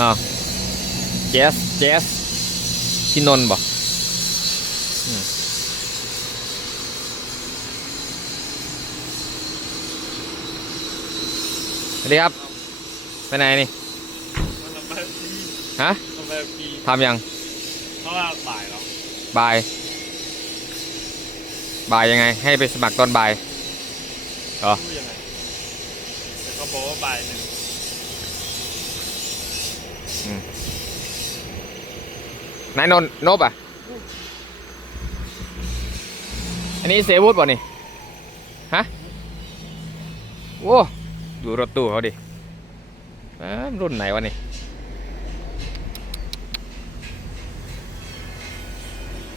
อ้าวแจ๊สแจ๊สที่นนท์บอกอืมสวัสดีครับ ไปไหนนี่มันทำแบบพีฮะทำแบบพีทำยังเพราะว่าบ่ายแล้วบ่าย บ่ายยังไง ให้ไปสมัครตอนบ่ายเหรอพูดยังไงแต่เขาบอกว่าบ่ายหนึ่ง นายนนท์นบอะ อันนี้เสวุฒป่ะนี่ ฮะ โว้ดูรถตู้เขาดิเอ้อรุ่นไหนวะนี่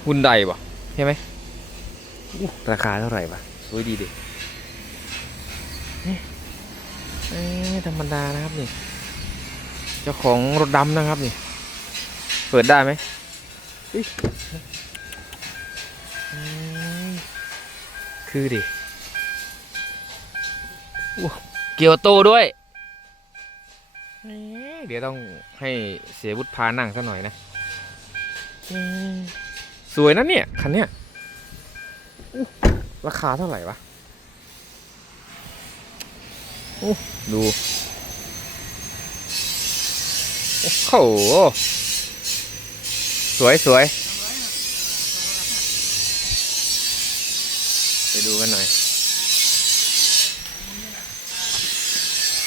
หุ่นใดป่ะใช่ไหมอู้ราคาเท่าไหร่ป่ะ สวยดีดินี่เอ้ยธรรมดานะครับนี่เจ้าของรถดำนะครับนี่ เปิดได้ไหมอุ๊ยอืมคือดิอู้เกียวโตด้วยเอ๊ะเดี๋ยวต้องให้เสียวุฒิพานั่งซะหน่อยนะอืมสวยนะเนี่ย คันเนี้ยอู้ราคาเท่าไหร่วะอู้ดู โอ้โห สวยสวยไปดูกันหน่อย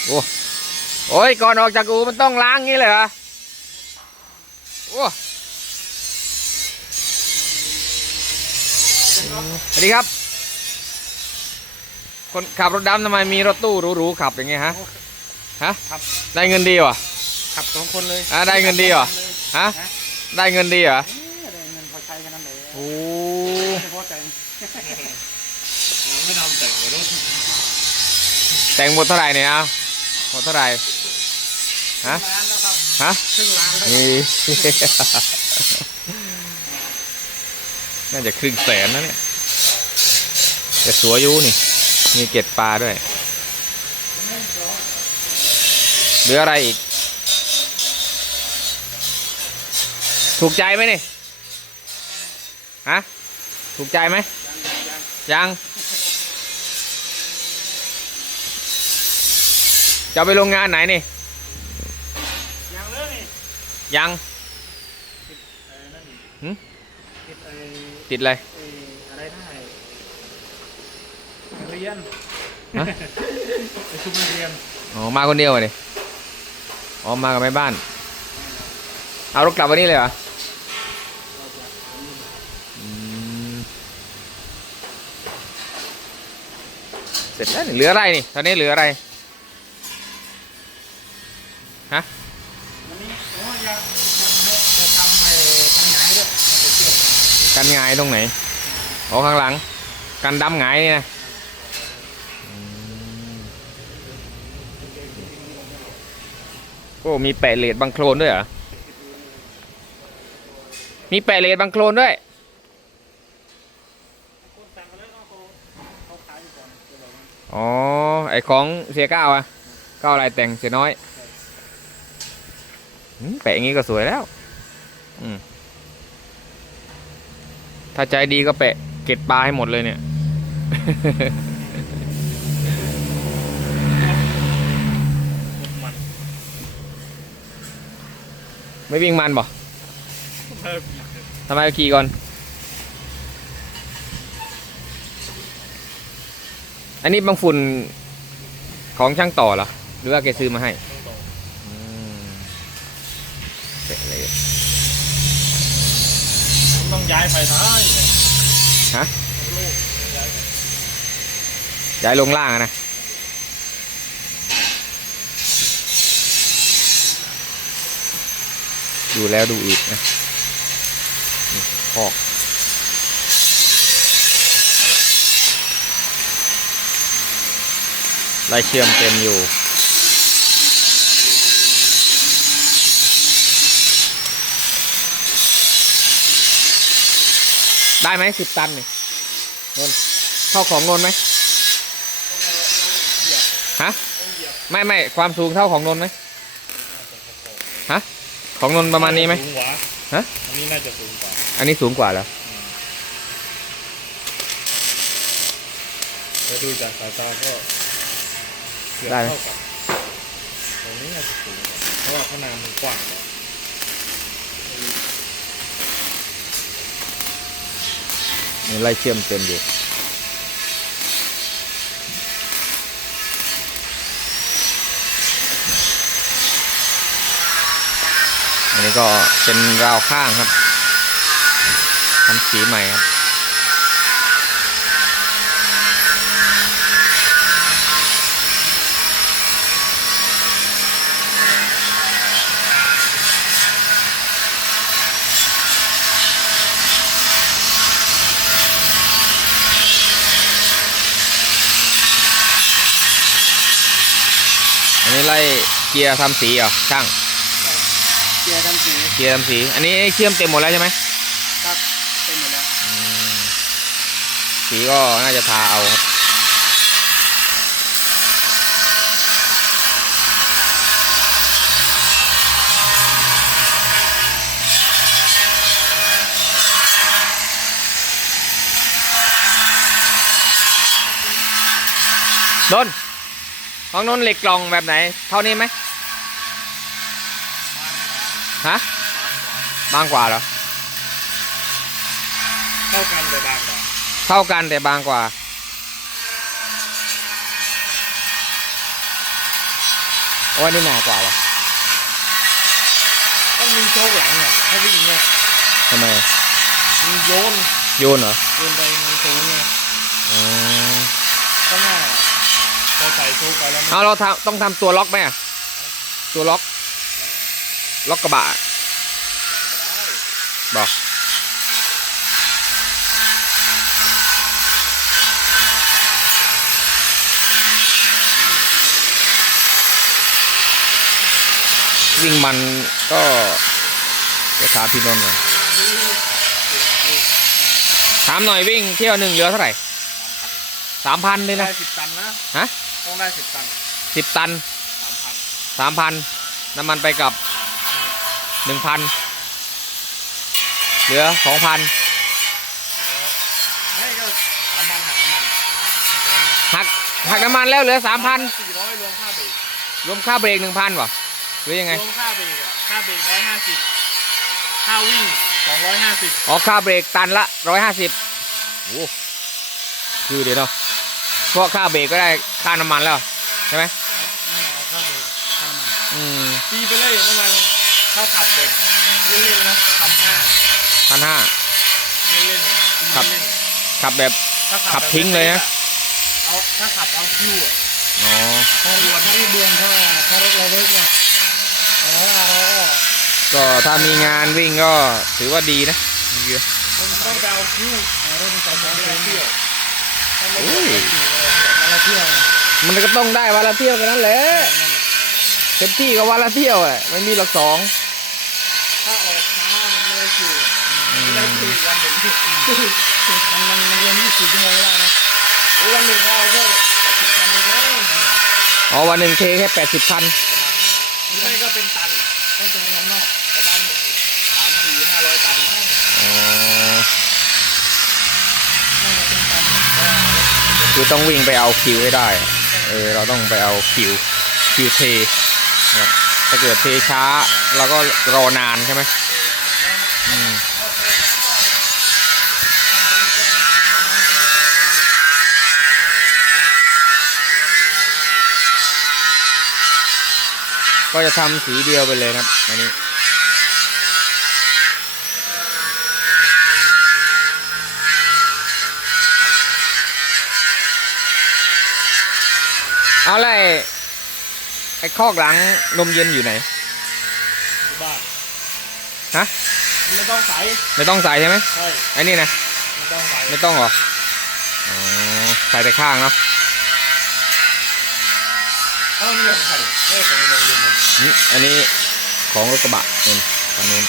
โอ้โอ้ยก่อนออกจากอูมันต้องล้างงี้เลยเหรอ โอ้สวัสดีครับ คนขับรถดำทำไมมีรถตู้หรูๆขับอย่างเงี้ยฮะ ฮะครับได้เงินดีวะ ขับสองคนเลยอะได้เงินดีเหรอฮะได้เงินดีเหรอได้เงินพอใช้แค่นั้นเลยโอ้ไม่พอใจเราไม่ทำแต่งเลยรถแต่งหมดเท่าไหร่เนี่ยเอาหมดเท่าไหร่ฮะล้านแล้วครับฮะครึ่งล้านแล้วนี่น่าจะครึ่งแสนนะเนี่ยแต่สวยอยู่นี่ มีเกล็ดปลาด้วยเหลืออะไรอีก ถูกใจไหมนี่ฮะถูกใจไหมยังจะเอาไปโรงงานไหนนี่ยังเลยนี่ยังเอ้นั่นนี่หึติดไอ้ติดเลยไอ้อะไรได้เรียนฮะไอ้ชุดนักเรียนอ๋อมาคนเดียวเลยอ๋อมากับแม่บ้าน เอารถกลับวันนี้เลยเหรออืมเส ร็จแล้วเหลืออะไรนี่ตอนนี้เหลืออะไรวันนี้โอ้ยอยากจะทำไอ้ทางไหนด้วยให้ไปเที่ยวกันหงายตรงไหนโอ๋อข้างหลัง กันดำหงายนี่นะโอ้มีแปะเลดบังโคลนด้วยเหรอมีแปะเลดบังโคลนด้วย คนสั่งมาแล้วเนาะเขาเขาขายอยู่ก่อนเดี๋ยวบ อ๋อ ไอของเสียเก้าอะเก้าลายแต่งเสียน้อยแปะอย่างงี้ก็สวยแล้ว อืม ถ้าใจดีก็แปะเก็ดปลาให้หมดเลยเนี่ย ไม่วิ่งมันบ่ทำไมขี่ก่อน อันนี้บางฝุ่นของช่างต่อเหรอ หรือว่าแกซื้อมาให้อืมแปะเลยต้องย้ายไปท้ายเลยฮะลูกย้ายไปย้ายลงล่างอะนะ ดูแล้วดูอีกนะนี่คอก ลายเชื่อมเต็มอยู่ ได้ไหมสิบตันนี่นนเท่าของนนไหมฮะไม่ไม่ความสูงเท่าของนนไหมฮะของนนประมาณนี้ไหมสูงกว่าฮะอันนี้น่าจะสูงกว่า อันนี้สูงกว่าเหรอแต่ดูจากสายตาก็ เกือบได้ไหม เท่ากับตรงนี้น่าจะสูงกว่าเพราะว่าข้างหน้ามันกว้างกว่านี่ไล่เชื่อมเต็มอยู่อันนี้ก็เป็นราวข้างครับทำสีใหม่ครับ นนี้ไล่เกียร์ทำสีเหรอช่างเกียร์ทำสีเกียร์ทำสี อันนี้เชื่อมเต็มหมดแล้วใช่ไหมครับเต็มหมดแล้วอืมสีก็น่าจะทาเอาครับนนท์ ของนนท์เหล็กกล่องแบบไหน เท่านี้ไหมฮะบางกว่าเหรอ เท่ากันแต่บางกว่า เท่ากันแต่บางกว่า โอ้ยนี่หนากว่าเหรอ ต้องมีโชคหลังเนี่ยถ้าวิ่งเนี่ยทำไม มีโยน โยนเหรอ โยนไปในตูนเนี่ยอ๋อข้างหน้า พอใส่โชคไปแล้วมันเอาเราทำต้องทำตัวล็อกไหมอะตัวล็อก ล็อกกระบะบอกวิ่งมันก็จะถามพี่นนท์หน่อยถามหน่อยวิ่งเที่ยวหนึ่งเหลือเท่าไหร่สามพันเลยได้นะ สิบตันนะฮะ ต้องได้สิบตันสิบตันสามพันสามพันน้ำมันไปกับหนึ่งพันเหลือสองพันไม่ก็สามพันหักน้ำมันหักหักน้ำมันแล้วเหลือสามพันสี่ร้อยรวมค่าเบรกรวมค่าเบรกหนึ่งพันวะหรือยังไงรวมค่าเบรกอะค่าเบรกร้อยห้าสิบค่าวิ่งสองร้อยห้าสิบอ๋อค่าเบรกตันละร้อยห้าสิบโอ้คือเดี๋ยวเนาะเพราะค่าเบรกก็ได้ ค่าน้ำมันแล้วใช่ไหมไม่เอาค่าเบรกค่าน้ำมันอืมตีไปเลยน้ำมันถ้าขับเบรกเล่นๆนะพันห้าพันห้าเล่นๆตีครับเล่นขับแบบๆถ้าขับทิ้งเลยนะเอาถ้าขับเอาคิวอะอ๋อถ้าเดือนถ้าเดือนถ้าถ้ารถเราเลิกเนี่ยแต่ว่าเราก็ก็ถ้ามีงานวิ่งก็ถือว่าดีนะมีเยอะต้องต้องไปเอาคิวรถมันใส่ของเที่ยว ถ้าไม่โอ้ได้ยเราเที่ยวมันก็ต้องได้วันละเที่ยวกันนั่นแหละนั่นแหละเต็มที่ก็วันละเที่ยวอะไม่มีหรอกสองถ้าออกช้ามันไม่ได้คิวไม่ได้คิววันหนึ่งมันมันมันเรียนยี่สิบชั่วโมงไม่ได้นะโอ้วันหนึ่งก็เอาแค่แปดสิบคันเองนะอ๋อวันหนึ่งเทแค่แปดสิบคันหรือไม่ก็เป็นตันต้องเป็นข้างนอกประมาณสามสี่ห้าร้อยตันนะ อ๋อ น่าจะเป็นตัน คือต้องวิ่งไปเอาคิวให้ได้ เออเราต้องไปเอาคิวคิวเทนะถ้าเกิดเทช้าเราก็รอนานใช่ไหมอืมก็จะทำสีเดียวไปเลยนะครับอันนี้ เอาเลยไอ้ไอ้คอกหลังนมเย็นอยู่ไหนอยู่บ้านฮะไม่ต้องใส่ไม่ต้องใส่ใช่ไหมใช่ไอ้นี่นะไม่ต้องใส่ไม่ต้องเหรออ๋อใส่แต่ข้างเนาะเอ้านี่ของใครไม่ของโรงเรียนนะนี่อันนี้ของรถกระบะนี่คันนู้น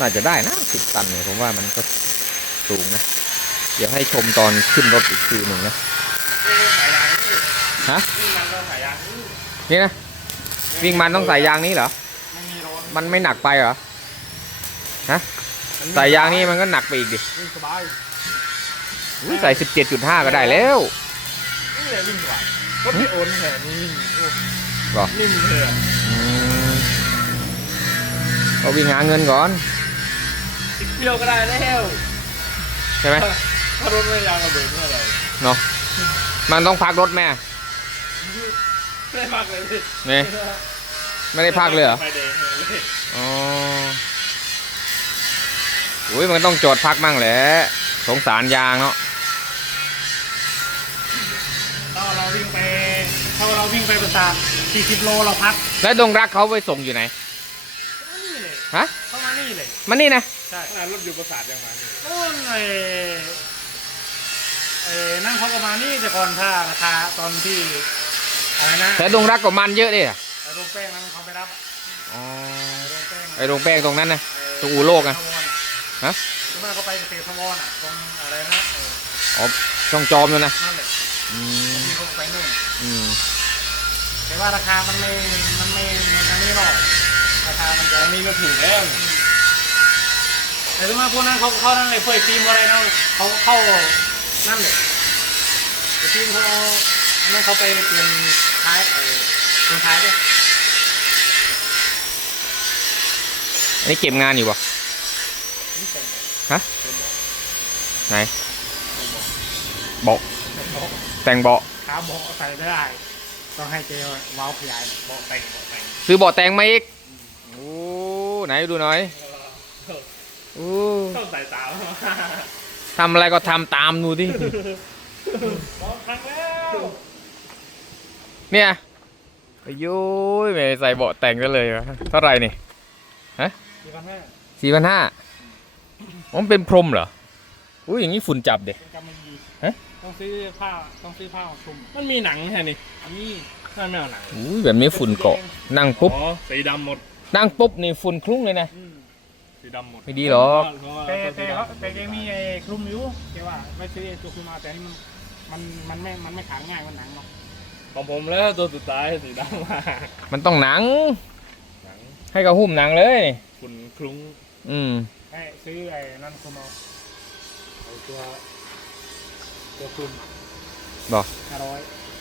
น่าจะได้นะสิบตันเนี่ยผมว่ามันก็สูงนะ เดี๋ยวให้ชมตอนขึ้นรถอีกทีหนึ่งนะเอ๊ะสายยางนี่ฮะนี่มันต้องสายางนี่นี่นะวิ่งมันต้องใส่ยางนี้เหรอ มันไม่หนักไปเหรอ ฮะ ใส่ยางนี้มันก็หนักไปอีกดิใส่สิบเจ็ดจุดห้าก็ได้แล้วนี่เลยวิ่งายรถไม่โอนแค่นี้โอ้หรอนิ่มเลยอะอืมก็วิ่งหาเงินก่อน สิบกิโลก็ได้แล้วใช่ไหมถ้ารถไม่ยางระเบิดเมื่อไหร่เนาะมันต้องพักรถแม่ไม่ได้พักเลยพี่นี่ไม่ได้พักเลยเหรอไฟแดงเลยอ๋ออุ้ยมันต้องจอดพักมั่งแหละสงสารยางเนาะถ้าเราวิ่งไปถ้าเราวิ่งไปประสาท40โลเราพัก แล้วดงรักเขาไปส่งอยู่ไหนนี่เลยฮะเข้ามานี่เลยมันนี่นะ ใช่รถอยู่ประสาทยังมานี่โอ้ยไอ้ไอ้นั่งเขาก็มานี่แต่ก่อนถ้าราคาตอนที่อะไรนะแต่ดงรักกับมันเยอะดิอะไอ้โรงแป้งนั้นเขาไปรับอะอ๋อไอ้โรงแป้งไอโรงแป้งตรงนั้นนะ ตรงอู่โลกอะฮะส่วนมากเขาไปเกษตรทวรอะตรงอะไรนะเอออ๋อช่องจอมเลยนะนั่นแหละอืมที่เขาไปนู่น อืมแต่ว่าราคามันไม่ มันไม่เหมือนอันนี้หรอก ราคามันจะนี่ก็ถูกแล้ว แต่ถ้ามาพวกนั้นเขาเขานั่นเลยพวกไอ้ฟิล์มอะไรนั่นเขาเข้านั่นเลยไอ้ฟิล์มเขาเอาอันนั้นเขาไปเปลี่ยนท้ายไอ้เปลี่ยนท้ายด้วยอันนี้เก็บงานอยู่ปะนี่เป็นฮะเป็นเบาะไหนเป็นเบาะเบาะเป็นเบาะแต่งเบาะขาเบาะใส่ไม่ได้ ต้องให้เจว้าวขยายหน่อยเบาะแต่งเบาะแต่งซื้อเบาะแต่งมาอีกโอ้ไหนดูหน่อย โอ้ต้องใส่สาวทำอะไรก็ทำตามดูดิมองครั้งแล้วเนี่ยโอ้ยไม่ใส่เบาะแต่งกันเลยวะเท่าไหร่นี่สี่พันห้าสี่พันห้ามันเป็นพรมเหรออุ้ยอย่างนี้ฝุ่นจับเด็เป็นกำมะหยี่ฮะต้องซื้อผ้าต้องซื้อผ้ามาคลุมมันมีหนังแค่นี้อันนี้ถ้าไม่เอาหนังอุ้ยแบบนี้ฝุ่นเกาะนั่งปุ๊บอ๋อสีดำหมดนั่งปุ๊บนี่ฝุ่นคลุ้งเลยนะ สีดำหมดไม่ดีหรอกแต่แต่แต่ยังมีไอ้คลุมอยู่แค่ว่าไม่ซื้อไอ้ตัวคลุมมาแต่นี่มันมันมันไม่มันไม่ขาดง่ายมันหนังเนาะของผมแล้วตัวสุดท้ายสีดำมามันต้องหนัง หนังให้เขาหุ้มหนังเลย ฝุ่นคลุ้งอืมให้ซื้อไอ้นั่นคลุมเอาไอ้ตัวตัวคลุมบอกห้าร้อย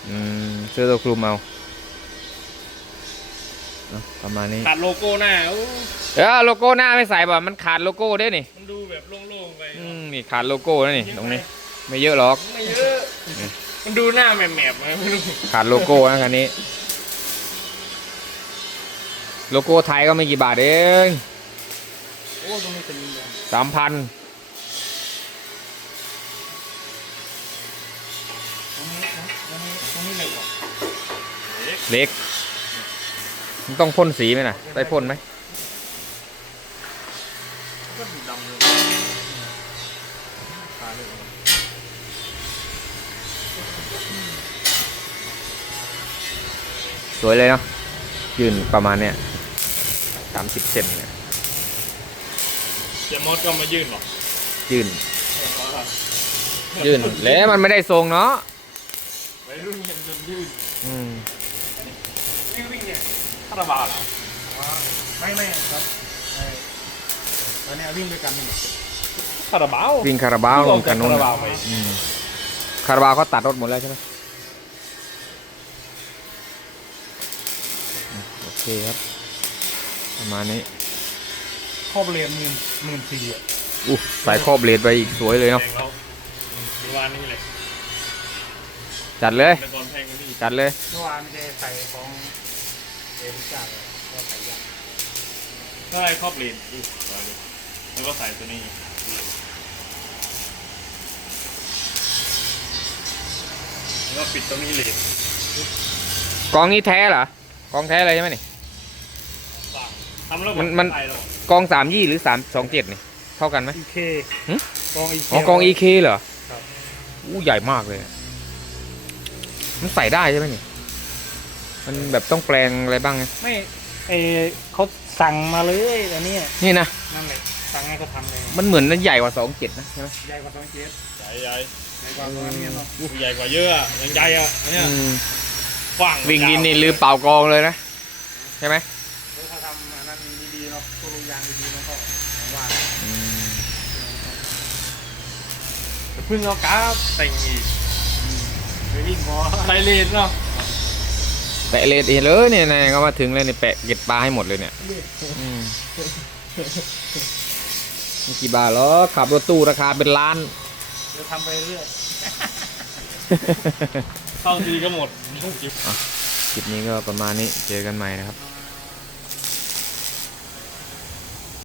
อืมซื้อตัวคลุมเอา เอาประมาณนี้ตัดโลโก้หน้าโอ้เออโลโก้หน้าไม่ใส่ป่ะมันขาดโลโก้ด้วยนี่มันดูแบบโล่งๆไปอืมนี่ขาดโลโก้นะนี่ตรงนี้ ไม่เยอะหรอก ไม่เยอะ มันดูหน้าแหมบๆไงไม่รู้ขาดโลโก้นะคันนี้ โลโก้ไทยก็ไม่กี่บาทเองโอ้ตรงนี้เป็นเงินสามพันตรงนี้ตรงนี้ตรงนี้เหล็กเหรอเล็ก มันต้องพ่นสีไหมนะได้พ่นไหมก็ดูดำเลยตาเลยสวยเลยเนาะยืนประมาณเนี้ยสามสิบเซนเนี่ยเจมอสก็มายื่นหรอกยืนยืนแล้วมันไม่ได้ทรงเนาะวัยรุ่นยังจนยื่นอืมนี่วิ่งเนี่ยคาราบาวเหรออ๋อไม่ไม่ครับไอ้ตอนนี้วิ่งด้วยกันนี่คาราบาววิ่งคาราบาวที่ออกกัจานกนู้นคาราบาน่ะวไปอืมคาราบาวเขาตัดรถหมดแล้วใช่ไหมอืมโอเคครับ ประมาณนี้ครอบเรียนหมื่นหมื่นสี่อะอู้ใส่ครอบเลดไปอีกสวยเลยเนาะแพงแล้วอืมดูว่านี่เลยจัดเลย แต่ก่อนแพงกว่านี้จัดเลยเมื่อวานจะใส่ของ เอ็มจ่าเลยก็ใส่ยากถ้าไอ้ครอบเลนอีกร้อยเลยแล้วก็ใส่ตัวนี้แล้วก็ปิดตรงนี้เลนกองนี้แท้เหรอกองแท้อะไรใช่ไหมนี่ต่างทำแล้วมันมัน ใส่แล้วกองสามยี่หรือสามสองเจ็ดนี่เท่ากันไหม อีเคหึ กองอีเค อ๋อกอง EK เหรอครับ อู้ใหญ่มากเลยอะมันใส่ได้ใช่ไหมนี่ มันแบบต้องแปลงอะไรบ้างไงไม่เออเขาสั่งมาเลยอันนี้นี่นะ นั่นแหละสั่งให้เขาทำเลยมันเหมือนใหญ่กว่าสองเจ็ดนะใช่ไหมใหญ่กว่าสองเจ็ดใหญ่ใหญ่ใหญ่กว่าประมาณนี้เนาะใหญ่กว่าเยอะอะยังใหญ่อะเนี่ยอืมกว้างวิ่งดินนี่ลืมเป่ากองเลยนะ ใช่ไหมหรือถ้าทำอันนั้นดีๆเนาะตัวลูกยางดีๆมันก็อย่างว่าอืมเพิ่งเอากราฟแต่งอีกไปวิ่งบอไซเลนเนาะ แปะเลดเองเลยเนี่ยนายก็มาถึงเลยเนี่ยแปะเก็ดปลาให้หมดเลยเนี่ยอืมนี่กี่บาทหรอขับรถตู้ราคาเป็นล้านเดี๋ยวทำไปเรื่อยเข้าทีก็หมดคลิปนี้ก็ประมาณนี้เจอกันใหม่นะครับ